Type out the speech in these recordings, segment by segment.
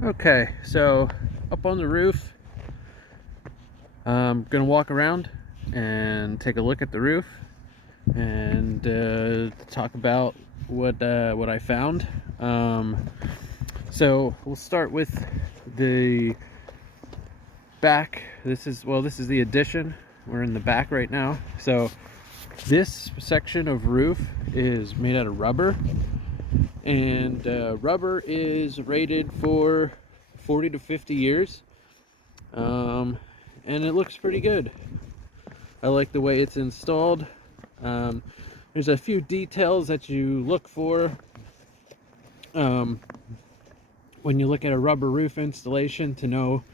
Okay, so up on the roof, I'm gonna walk around and take a look at the roof and talk about what I found. So we'll start with the back. This is the addition. We're in the back right now. So this section of roof is made out of rubber, and rubber is rated for 40 to 50 years, and it looks pretty good. I like the way it's installed. There's a few details that you look for when you look at a rubber roof installation to know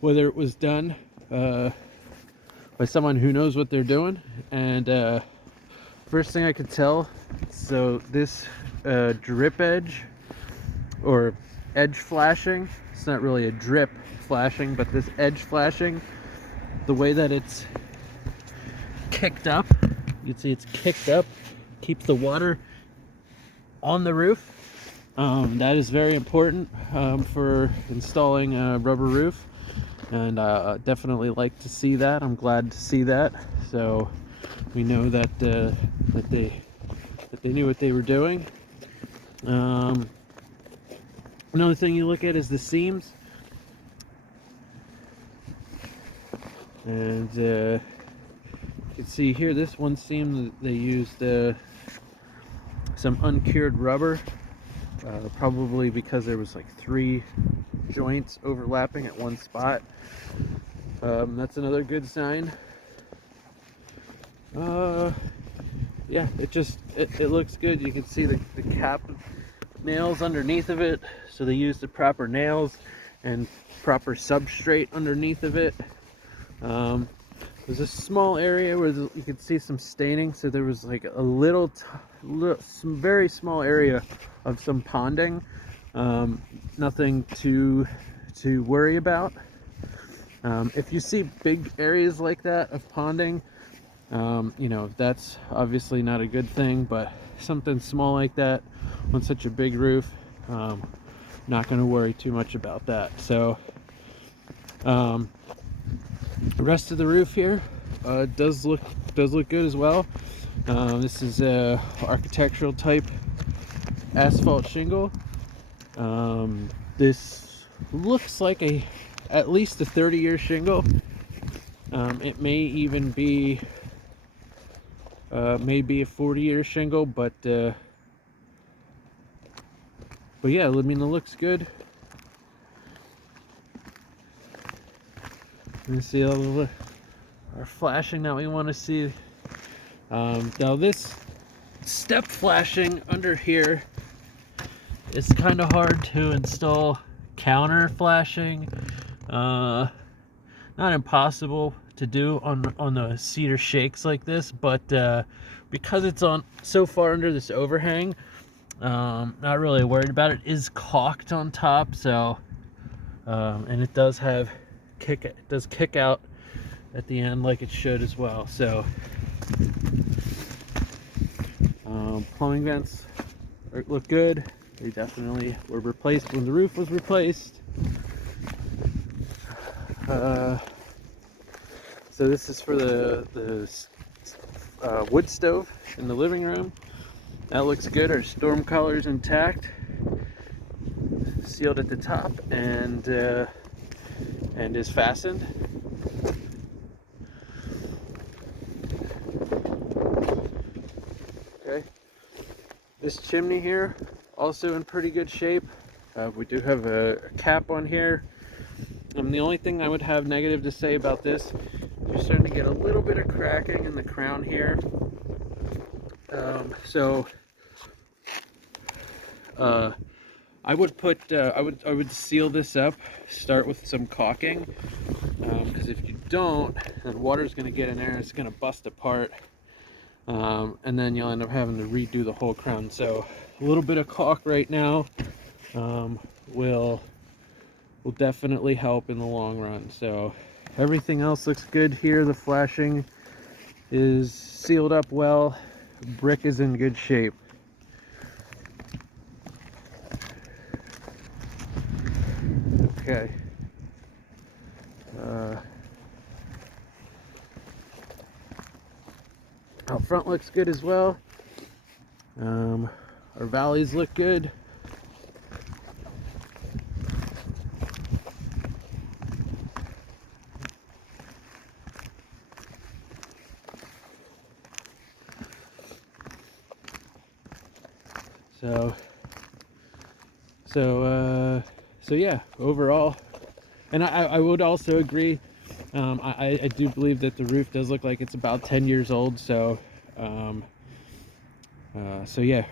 whether it was done by someone who knows what they're doing. And first thing I could tell, so this drip edge or edge flashing, it's not really a drip flashing, but this edge flashing, the way that it's kicked up, you can see it's kicked up, keeps the water on the roof. That is very important for installing a rubber roof, and definitely like to see that. I'm glad to see that, so we know that that they knew what they were doing. Another thing you look at is the seams, and you can see here this one seam they used some uncured rubber, probably because there was like 3 joints overlapping at one spot. That's another good sign. Yeah, it looks good. You can see the cap nails underneath of it, so they used the proper nails and proper substrate underneath of it. There's a small area where you can see some staining, so there was like a some very small area of some ponding. Nothing to worry about. If you see big areas like that of ponding, you know, that's obviously not a good thing, but something small like that on such a big roof, not going to worry too much about that. So the rest of the roof here does look good as well. This is a architectural type asphalt shingle. This looks like at least a 30-year shingle. It may even be maybe a 40-year shingle, but yeah, I mean, it looks good. You see all the our flashing that we want to see. Now this step flashing under here is kind of hard to install. Counter flashing, not impossible to do on the cedar shakes like this, but because it's on so far under this overhang, not really worried about it. It is caulked on top, so and it does kick out at the end like it should as well. So plumbing vents look good. They definitely were replaced when the roof was replaced. So this is for the wood stove in the living room. That looks good. Our storm collar is intact, sealed at the top, and is fastened. Okay. This chimney here, also in pretty good shape. We do have a cap on here. The only thing I would have negative to say about this, you're starting to get a little bit of cracking in the crown here. So I would put I would seal this up. Start with some caulking, because if you don't, then water's going to get in there. It's going to bust apart, and then you'll end up having to redo the whole crown. So a little bit of caulk right now will definitely help in the long run. So everything else looks good here. The flashing is sealed up well. Brick is in good shape. Okay. Out front looks good as well. Our valleys look good. So yeah, overall, and I would also agree. I do believe that the roof does look like it's about 10 years old. So yeah,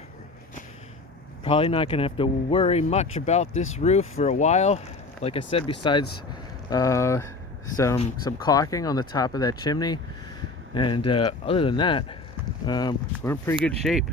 probably not gonna have to worry much about this roof for a while. Like I said, besides some caulking on the top of that chimney, and other than that, we're in pretty good shape.